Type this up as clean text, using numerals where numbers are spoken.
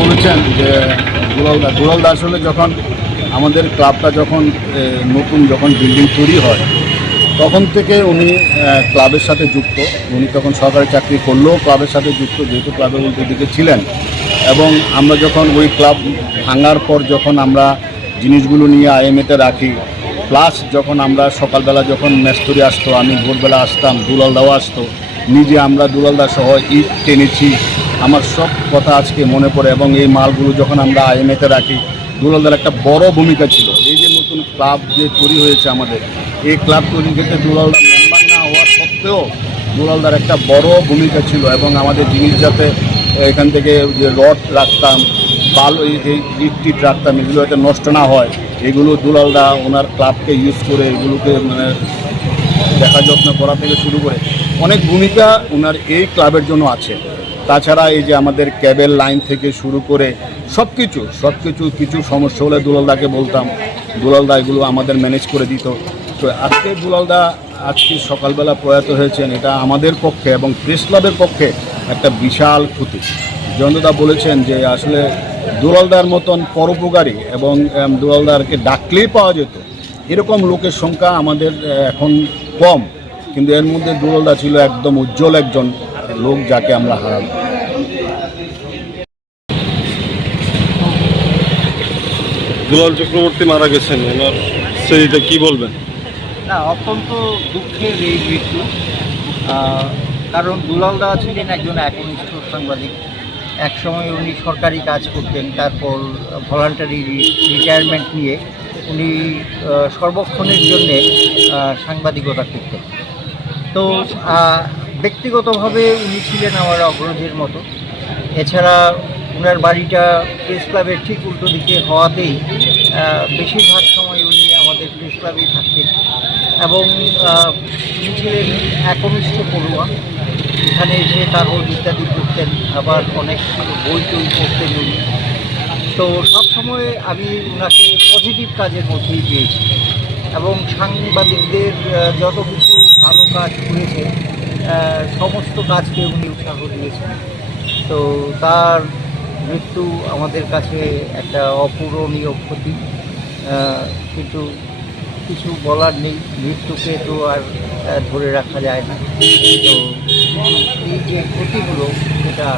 বলেছেন যে দুলালদা আসলে যখন আমাদের ক্লাবটা যখন নতুন বিল্ডিং তৈরি হয় তখন থেকে উনি ক্লাবের সাথে যুক্ত। উনি তখন সরকারি চাকরি করলেও ক্লাবের সাথে যুক্ত, যেহেতু ক্লাবের উল্টো দিকে ছিলেন। এবং আমরা যখন ওই ক্লাব ভাঙার পর যখন আমরা জিনিসগুলো নিয়ে আইএমএতে রাখি, প্লাস যখন আমরা সকালবেলা যখন মেস্তরি আসতো, আমি ভোরবেলা আসতাম, দুলালদাও আসতো, নিজে আমরা দুলালদা সহ ইট টেনেছি, আমার সব কথা আজকে মনে পড়ে। এবং এই মালগুলো যখন আমরা আইএমএতে রাখি, দুলালদার একটা বড় ভূমিকা ছিল। এই যে নতুন ক্লাব যে তৈরি হয়েছে আমাদের, এই ক্লাব তৈরি ক্ষেত্রে দুলালদা মেম্বার না হওয়া সত্ত্বেও দুলালদার একটা বড় ভূমিকা ছিল। এবং আমাদের জিনিস যাতে এখান থেকে যে রড রাখতাম, বালু এই ইট রাখতাম, এগুলো যাতে নষ্ট না হয়, এগুলো দুলালদা ওনার ক্লাবকে ইউজ করে এগুলোকে মানে দেখা যত্ন করা থেকে শুরু করে অনেক ভূমিকা ওনার এই ক্লাবের জন্য আছে। তাছাড়া এই যে আমাদের ক্যাবেল লাইন থেকে শুরু করে সব কিছু সমস্যা হলে দুলালদাকে বলতাম, দুলালদা এগুলো আমাদের ম্যানেজ করে দিত। তো আজকে দুলালদা আজকে সকালবেলা প্রয়াত হয়েছেন, এটা আমাদের পক্ষে এবং প্রেস ক্লাবের পক্ষে একটা বিশাল ক্ষতি। জয়ন্তদা বলেছেন যে আসলে দুলালদার মতন পরোপকারী এবং দুলালদারকে ডাকলেই পাওয়া যেত এরকম লোকের সংখ্যা আমাদের এখন কম, কিন্তু এর মধ্যে দুলালদা ছিল একদম উজ্জ্বল একজন লোক, যাকে আমরা হারালাম। দুলাল চক্রবর্তী মারা গেছেন, ওনার স্মৃতিতে কী বলবেন? না, অত্যন্ত দুঃখের এই মৃত্যু। কারণ দুলালদা ছিলেন একজন একনিষ্ঠ সাংবাদিক। একসময় উনি সরকারি কাজ করতেন, তারপর ভলান্টারি রিটায়ারমেন্ট নিয়ে উনি সর্বক্ষণের জন্যে সাংবাদিকতা করতেন। তো ব্যক্তিগতভাবে উনি ছিলেন আমার অগ্রজের মতো। এছাড়া ওনার বাড়িটা প্রেস ক্লাবের ঠিক উল্টো দিকে হওয়াতেই বেশিরভাগ সময় উনি আমাদের প্রেস ক্লাবেই থাকতেন। এবং উনি ছিলেন একনিষ্ঠ পড়ুয়া, এখানে এসে কাগজ ইত্যাদি পড়তেন, আবার অনেক বই পড়তেন উনি। তো সবসময় আমি ওনাকে পজিটিভ কাজের মধ্যেই পেয়েছি এবং সাংবাদিকদের যত কিছু ভালো কাজ করেছে সমস্ত কাজকে উনি উৎসাহ দিয়েছেন। তো তার মৃত্যু আমাদের কাছে একটা অপূরণীয় ক্ষতি, কিন্তু কিছু বলার নেই, মৃত্যুকে তো আর ধরে রাখা যায় না। তো এই যে ক্ষতিগুলো সেটা